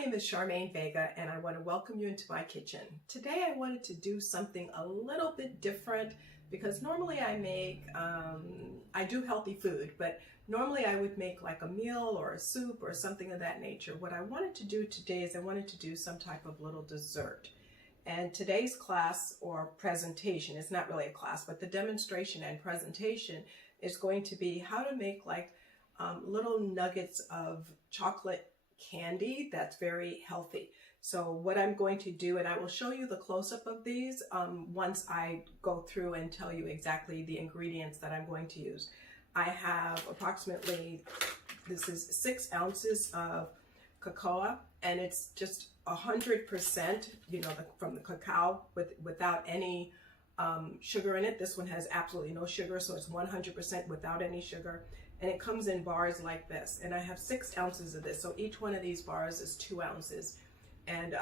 name is Charmaine Vega and I want to welcome you into my kitchen. Today I wanted to do something a little bit different because normally I do healthy food, but normally I would make like a meal or a soup or something of that nature. What I wanted to do today is I wanted to do some type of little dessert. And today's class or presentation, it's not really a class, but the demonstration and presentation is going to be how to make like little nuggets of chocolate candy that's very healthy. So what I'm going to do, and I will show you the close-up of these once I go through and tell you exactly the ingredients that I'm going to use. I have approximately, this is 6 ounces of cocoa, and it's just 100%, from the cacao without any sugar in it. This one has absolutely no sugar, so it's 100% without any sugar. And it comes in bars like this. And I have 6 ounces of this. So each one of these bars is 2 ounces. And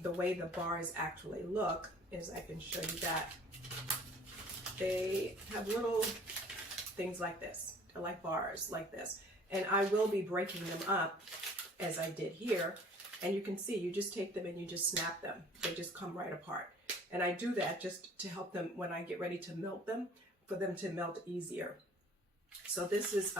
the way the bars actually look is, I can show you that. They have little things like this. They're like bars like this. And I will be breaking them up as I did here. And you can see, you just take them and you just snap them. They just come right apart. And I do that just to help them when I get ready to melt them, for them to melt easier. So this is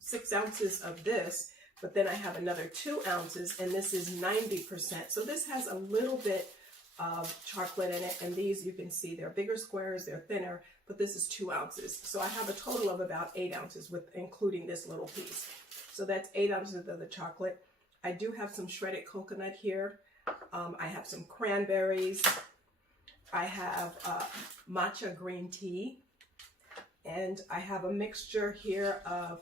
6 ounces of this, but then I have another 2 ounces, and this is 90%. So this has a little bit of chocolate in it, and these, you can see, they're bigger squares, they're thinner, but this is 2 ounces. So I have a total of about 8 ounces with including this little piece. So that's 8 ounces of the chocolate. I do have some shredded coconut here. I have some cranberries. I have matcha green tea. And I have a mixture here of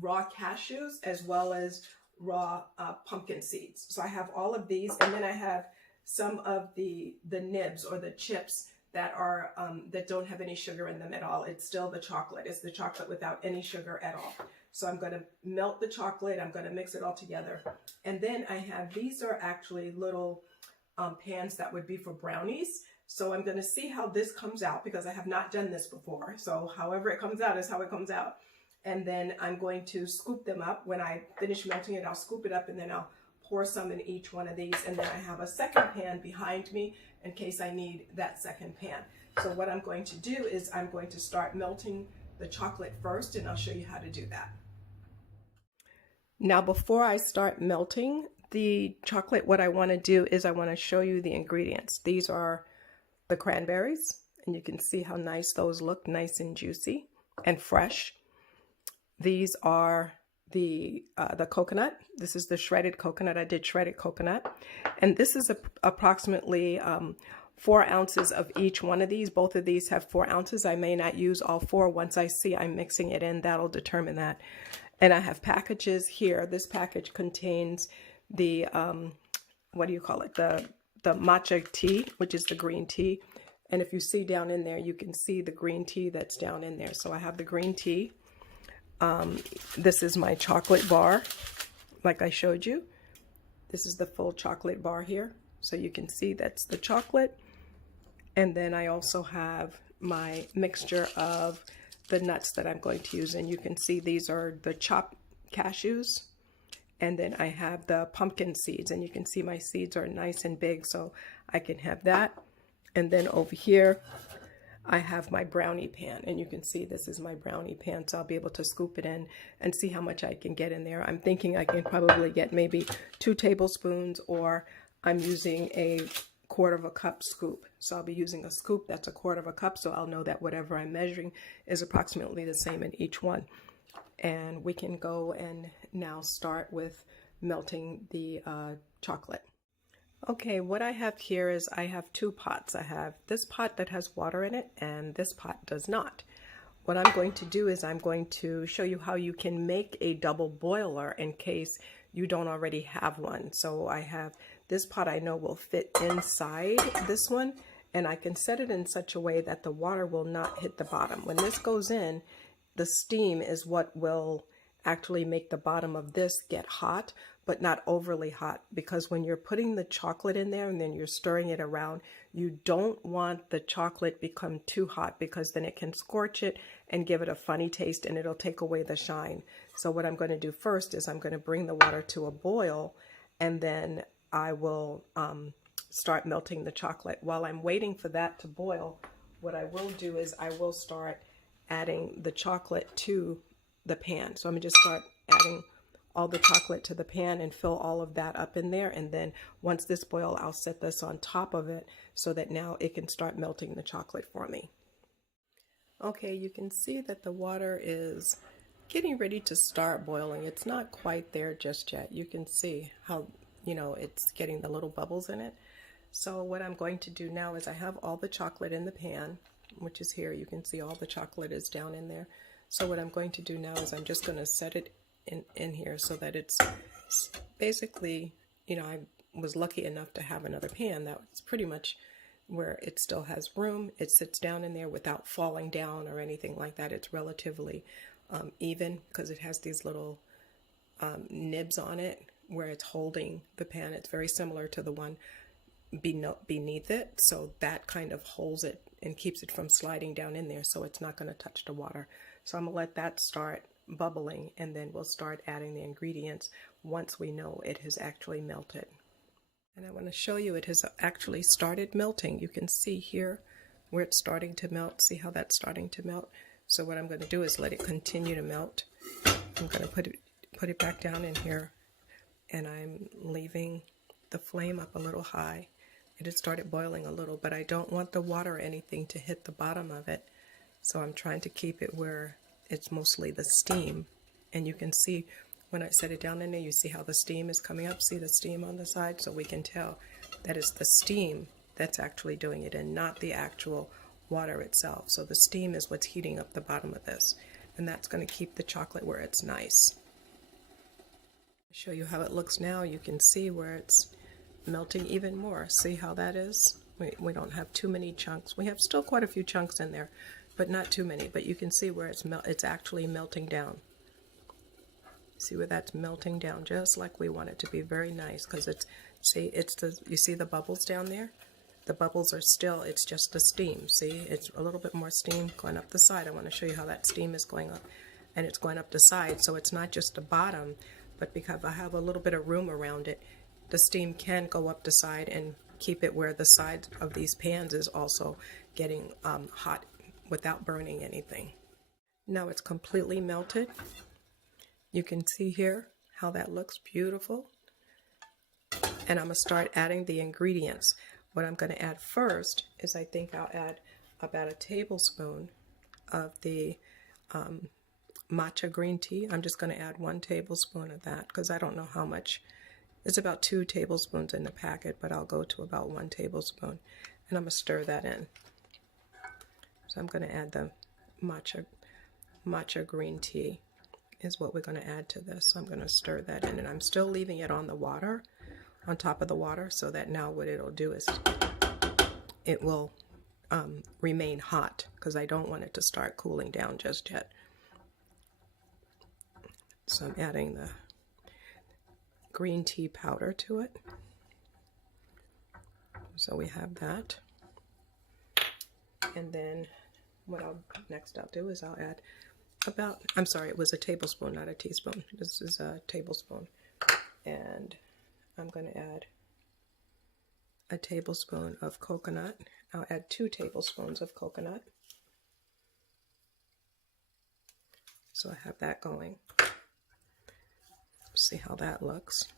raw cashews as well as raw pumpkin seeds. So I have all of these, and then I have some of the nibs or the chips that are that don't have any sugar in them at all. It's still the chocolate. It's the chocolate without any sugar at all. So I'm going to melt the chocolate. I'm going to mix it all together. And then I have, these are actually little pans that would be for brownies. So I'm going to see how this comes out because I have not done this before. So however it comes out is how it comes out. And then I'm going to scoop them up. When I finish melting it, I'll scoop it up and then I'll pour some in each one of these. And then I have a second pan behind me in case I need that second pan. So what I'm going to do is I'm going to start melting the chocolate first, and I'll show you how to do that. Now, before I start melting the chocolate, what I want to do is I want to show you the ingredients. These are the cranberries, and you can see how nice those look, nice and juicy and fresh. These are the coconut. This is the shredded coconut. I did shredded coconut, and this is approximately 4 ounces of each one of these. Both of these have 4 ounces. I may not use all 4. Once I see I'm mixing it in, that'll determine that. And I have packages here. This package contains the what do you call it? The matcha tea, which is the green tea. And if you see down in there, you can see the green tea that's down in there. So I have the green tea. This is my chocolate bar, like I showed you. This is the full chocolate bar here. So you can see that's the chocolate. And then I also have my mixture of the nuts that I'm going to use. And you can see these are the chopped cashews. And then I have the pumpkin seeds, and you can see my seeds are nice and big, so I can have that. And then over here, I have my brownie pan, and you can see this is my brownie pan, so I'll be able to scoop it in and see how much I can get in there. I'm thinking I can probably get maybe 2 tablespoons, or I'm using a 1/4 cup scoop. So I'll be using a scoop that's 1/4 cup, so I'll know that whatever I'm measuring is approximately the same in each one. And we can go and now start with melting the chocolate. Okay, what I have here is I have 2 pots. I have this pot that has water in it, and this pot does not. What I'm going to do is I'm going to show you how you can make a double boiler in case you don't already have one. So I have this pot I know will fit inside this one, and I can set it in such a way that the water will not hit the bottom. When this goes in, the steam is what will actually make the bottom of this get hot, but not overly hot, because when you're putting the chocolate in there and then you're stirring it around, you don't want the chocolate become too hot, because then it can scorch it and give it a funny taste, and it'll take away the shine. So what I'm going to do first is I'm going to bring the water to a boil, and then I will start melting the chocolate. While I'm waiting for that to boil, what I will do is I will start adding the chocolate to the pan. So I'm going to just start adding all the chocolate to the pan and fill all of that up in there. And then once this boils, I'll set this on top of it so that now it can start melting the chocolate for me. Okay, you can see that the water is getting ready to start boiling. It's not quite there just yet. You can see how, it's getting the little bubbles in it. So what I'm going to do now is I have all the chocolate in the pan, which is here. You can see all the chocolate is down in there. So what I'm going to do now is I'm just going to set it in here so that it's basically, I was lucky enough to have another pan that was pretty much where it still has room. It sits down in there without falling down or anything like that. It's relatively even because it has these little nibs on it where it's holding the pan. It's very similar to the one beneath it, so that kind of holds it and keeps it from sliding down in there, so it's not going to touch the water. So I'm going to let that start bubbling, and then we'll start adding the ingredients once we know it has actually melted. And I want to show you it has actually started melting. You can see here where it's starting to melt. See how that's starting to melt? So what I'm going to do is let it continue to melt. I'm going to put it back down in here, and I'm leaving the flame up a little high. It had started boiling a little, but I don't want the water or anything to hit the bottom of it. So I'm trying to keep it where it's mostly the steam. And you can see when I set it down in there, you see how the steam is coming up. See the steam on the side? So we can tell that it's the steam that's actually doing it and not the actual water itself. So the steam is what's heating up the bottom of this. And that's going to keep the chocolate where it's nice. I'll show you how it looks now. You can see where it's melting even more. See how that is? We don't have too many chunks. We have still quite a few chunks in there, but not too many. But you can see where it's actually melting down. See where that's melting down, just like we want it to be, very nice. Because you see the bubbles down there? The bubbles are still, it's just the steam. See, it's a little bit more steam going up the side. I want to show you how that steam is going up, and it's going up the side. So it's not just the bottom, but because I have a little bit of room around it, the steam can go up the side and keep it where the side of these pans is also getting hot without burning anything. Now it's completely melted. You can see here how that looks beautiful. And I'm going to start adding the ingredients. What I'm going to add first is I think I'll add about a tablespoon of the matcha green tea. I'm just going to add 1 tablespoon of that because I don't know how much. It's about 2 tablespoons in the packet, but I'll go to about 1 tablespoon. And I'm going to stir that in. So I'm going to add the matcha green tea is what we're going to add to this. So I'm going to stir that in, and I'm still leaving it on the water, on top of the water, so that now what it'll do is it will remain hot because I don't want it to start cooling down just yet. So I'm adding the green tea powder to it. So we have that. And then what I'll do is I'll add about, I'm sorry, it was a tablespoon, not a teaspoon. This is a tablespoon. And I'm going to add a tablespoon of coconut. I'll add 2 tablespoons of coconut. So I have that going. See how that looks.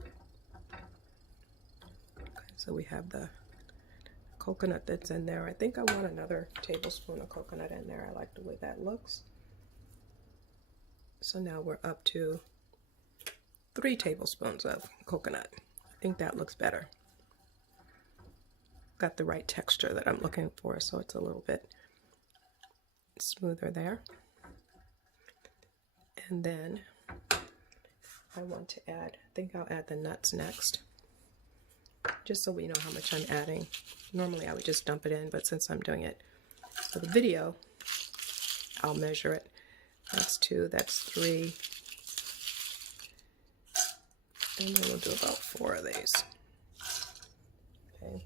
Okay, so we have the coconut that's in there. I think I want another tablespoon of coconut in there. I like the way that looks. So now we're up to 3 tablespoons of coconut. I think that looks better. Got the right texture that I'm looking for, so it's a little bit smoother there. And then I want to add, I think I'll add the nuts next, just so we know how much I'm adding. Normally I would just dump it in, but since I'm doing it for the video, I'll measure it. That's 2, that's 3, and then we'll do about 4 of these. Okay,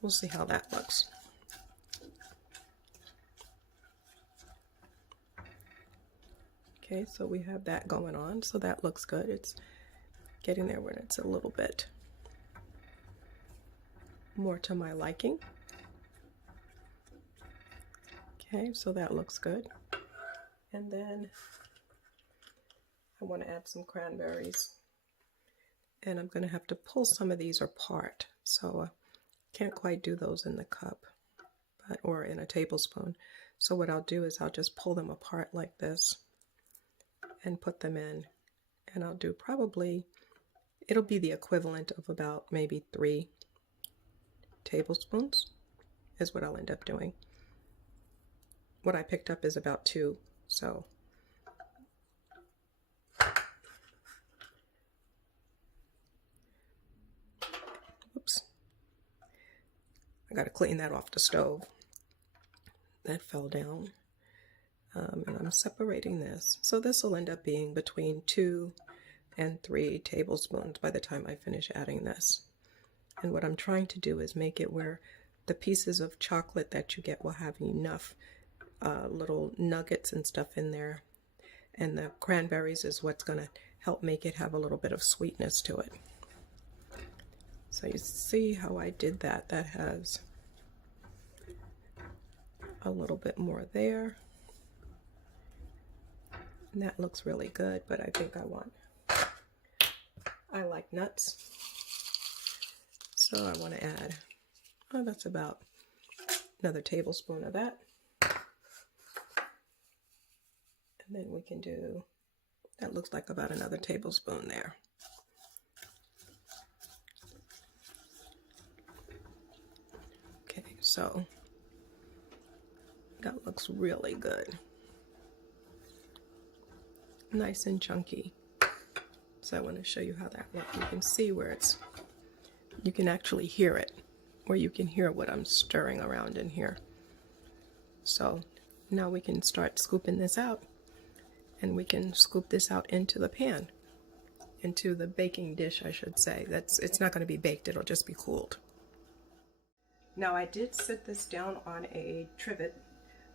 we'll see how that looks. Okay, so we have that going on, so that looks good. It's getting there when it's a little bit more to my liking. Okay, so that looks good. And then I want to add some cranberries. And I'm going to have to pull some of these apart. So can't quite do those in the cup or in a tablespoon. So what I'll do is I'll just pull them apart like this and put them in. And I'll do probably, it'll be the equivalent of about maybe 3 tablespoons is what I'll end up doing. What I picked up is about 2, so oops. I got to clean that off the stove. That fell down. And I'm separating this. So this will end up being between 2 and 3 tablespoons by the time I finish adding this. And what I'm trying to do is make it where the pieces of chocolate that you get will have enough little nuggets and stuff in there. And the cranberries is what's going to help make it have a little bit of sweetness to it. So you see how I did that. That has a little bit more there. And that looks really good, but I think I like nuts. So I want to add, oh, that's about another tablespoon of that. And then we can do, that looks like about another tablespoon there. Okay, so that looks really good. Nice and chunky. So I want to show you how that looks. You can see where it's, you can actually hear it, where you can hear what I'm stirring around in here. So now we can start scooping this out, and we can scoop this out into the pan, into the baking dish, I should say. It's not going to be baked, it'll just be cooled. Now I did sit this down on a trivet,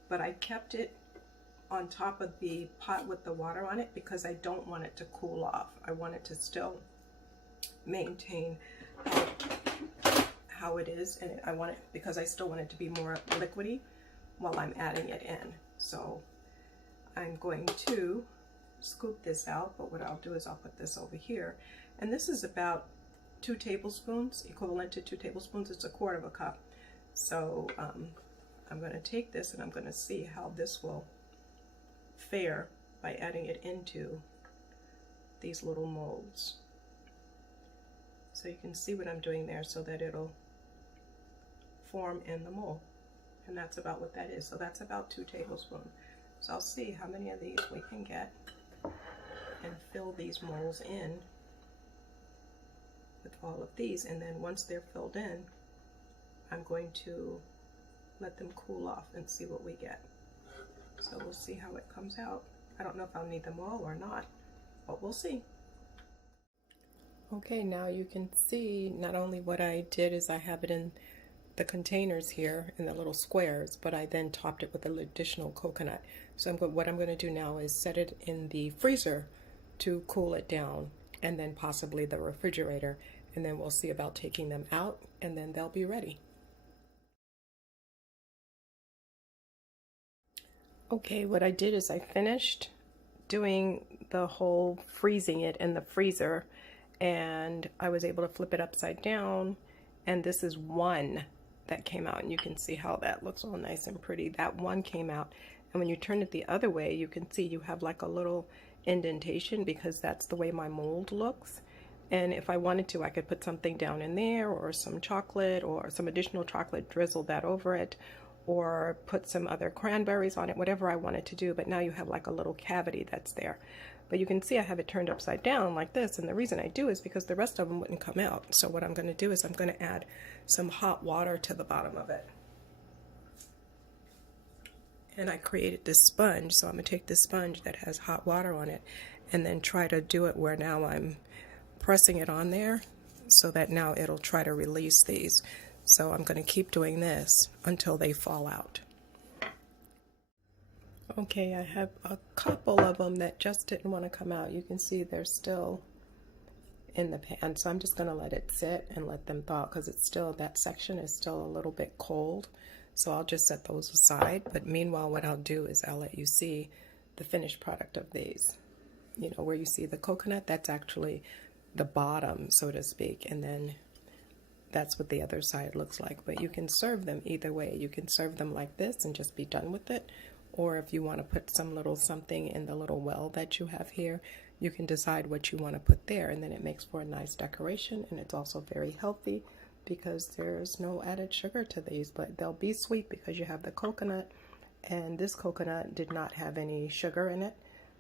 but I kept it on top of the pot with the water on it because I don't want it to cool off. I want it to still maintain how it is, and I want it, because I still want it to be more liquidy while I'm adding it in. So I'm going to scoop this out, but what I'll do is I'll put this over here, and this is about 2 tablespoons, equivalent to 2 tablespoons. It's 1/4 cup. So I'm going to take this and I'm going to see how this will fare by adding it into these little molds. So you can see what I'm doing there, so that it'll form in the mold. And that's about what that is. So that's about 2 tablespoons. So I'll see how many of these we can get and fill these molds in with all of these. And then once they're filled in, I'm going to let them cool off and see what we get. So we'll see how it comes out. I don't know if I'll need them all or not, but we'll see. Okay, now you can see not only what I did is I have it in the containers here in the little squares, but I then topped it with an additional coconut. So what I'm going to do now is set it in the freezer to cool it down, and then possibly the refrigerator, and then we'll see about taking them out, and then they'll be ready. Okay, what I did is I finished doing the whole freezing it in the freezer, and I was able to flip it upside down, and this is one that came out, and you can see how that looks all nice and pretty. That one came out, and when you turn it the other way, you can see you have like a little indentation, because that's the way my mold looks. And if I wanted to, I could put something down in there, or some chocolate, or some additional chocolate, drizzle that over it, or put some other cranberries on it, whatever I wanted to do. But now you have like a little cavity that's there. But you can see I have it turned upside down like this, and the reason I do is because the rest of them wouldn't come out. So what I'm going to do is I'm going to add some hot water to the bottom of it. And I created this sponge, so I'm going to take this sponge that has hot water on it and then try to do it where now I'm pressing it on there, so that now it'll try to release these. So I'm going to keep doing this until they fall out. Okay, I have a couple of them that just didn't want to come out. You can see they're still in the pan, so I'm just going to let it sit and let them thaw because it's still, that section is still a little bit cold. So I'll just set those aside. But meanwhile, what I'll do is I'll let you see the finished product of these. You know, where you see the coconut, that's actually the bottom, so to speak, and then that's what the other side looks like. But you can serve them either way. You can serve them like this and just be done with it, or if you want to put some little something in the little well that you have here, you can decide what you want to put there, and then it makes for a nice decoration. And it's also very healthy because there's no added sugar to these, but they'll be sweet because you have the coconut, and this coconut did not have any sugar in it.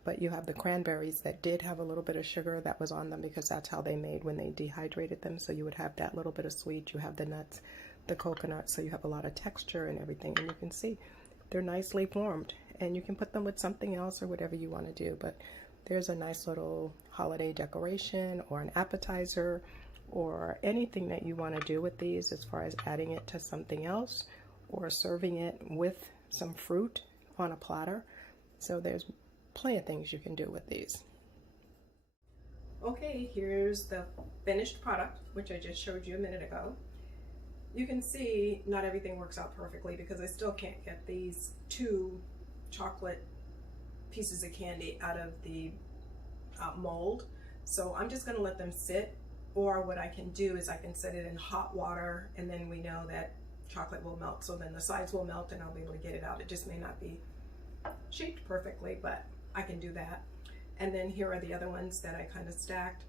But you have the cranberries that did have a little bit of sugar that was on them because that's how they made when they dehydrated them. So you would have that little bit of sweet. You have the nuts, the coconut, so you have a lot of texture and everything. And you can see they're nicely formed. And you can put them with something else or whatever you want to do. But there's a nice little holiday decoration or an appetizer or anything that you want to do with these as far as adding it to something else or serving it with some fruit on a platter. So there's plenty of things you can do with these. Okay, here's the finished product, which I just showed you a minute ago. You can see not everything works out perfectly because I still can't get these 2 chocolate pieces of candy out of the mold. So I'm just going to let them sit, or what I can do is I can set it in hot water, and then we know that chocolate will melt, so then the sides will melt and I'll be able to get it out. It just may not be shaped perfectly, but I can do that. And then here are the other ones that I kind of stacked.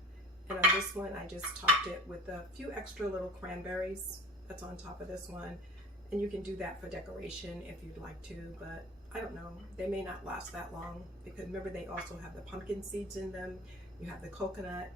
And on this one, I just topped it with a few extra little cranberries that's on top of this one. And you can do that for decoration if you'd like to, but I don't know. They may not last that long because remember they also have the pumpkin seeds in them. You have the coconut,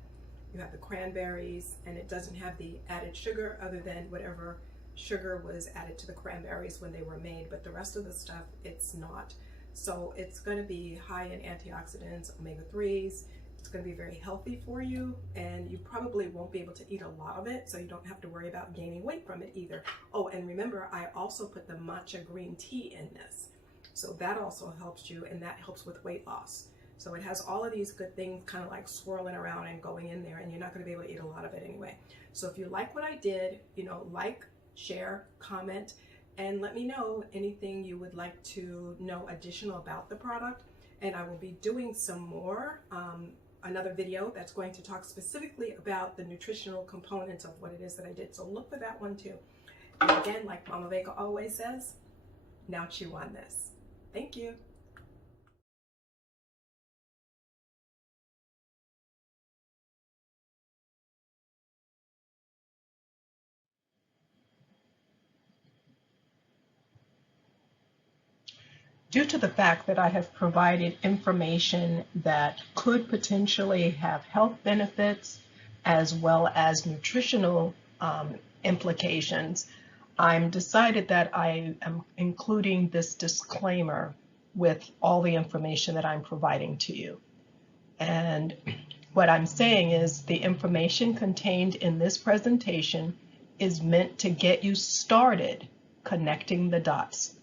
you have the cranberries, and it doesn't have the added sugar other than whatever sugar was added to the cranberries when they were made, but the rest of the stuff, it's not. So it's going to be high in antioxidants, omega-3s. It's going to be very healthy for you, and you probably won't be able to eat a lot of it, so you don't have to worry about gaining weight from it either. Oh, and remember, I also put the matcha green tea in this. So that also helps you, and that helps with weight loss. So it has all of these good things kind of like swirling around and going in there, and you're not going to be able to eat a lot of it anyway. So if you like what I did, you know, like, share, comment, and let me know anything you would like to know additional about the product. And I will be doing some more, another video that's going to talk specifically about the nutritional components of what it is that I did. So look for that one too. And again, like Mama Vega always says, now chew on this. Thank you. Due to the fact that I have provided information that could potentially have health benefits as well as nutritional implications, I'm decided that I am including this disclaimer with all the information that I'm providing to you. And what I'm saying is the information contained in this presentation is meant to get you started connecting the dots.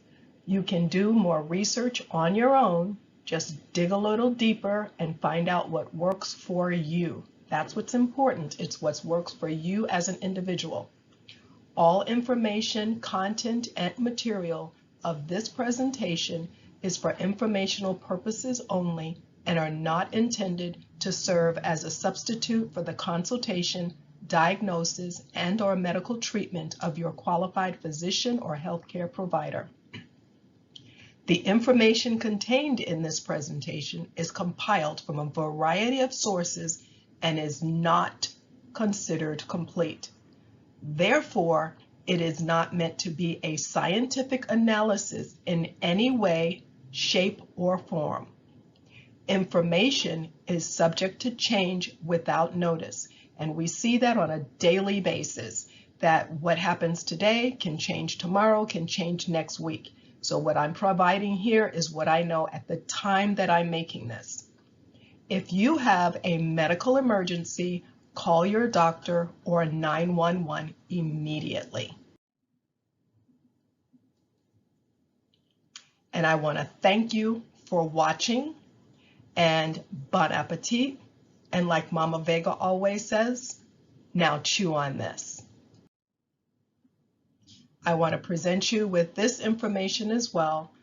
You can do more research on your own, just dig a little deeper and find out what works for you. That's what's important. It's what works for you as an individual. All information, content, and material of this presentation is for informational purposes only and are not intended to serve as a substitute for the consultation, diagnosis, and/or medical treatment of your qualified physician or healthcare provider. The information contained in this presentation is compiled from a variety of sources and is not considered complete. Therefore, it is not meant to be a scientific analysis in any way, shape, or form. Information is subject to change without notice, and we see that on a daily basis, that what happens today can change tomorrow, can change next week. So what I'm providing here is what I know at the time that I'm making this. If you have a medical emergency, call your doctor or 911 immediately. And I want to thank you for watching, and bon appetit. And like Mama Vega always says, now chew on this. I want to present you with this information as well.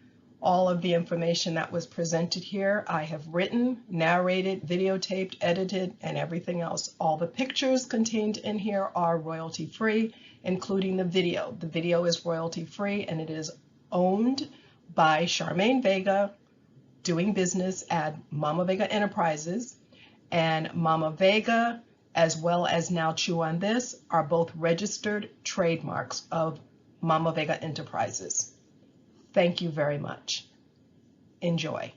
All of the information that was presented here, I have written, narrated, videotaped, edited, and everything else. All the pictures contained in here are royalty-free, including the video. The video is royalty-free, and it is owned by Charmaine Vega, doing business at Mama Vega Enterprises, and Mama Vega, as well as Now Chew on This, are both registered trademarks of Mama Vega Enterprises. Thank you very much. Enjoy.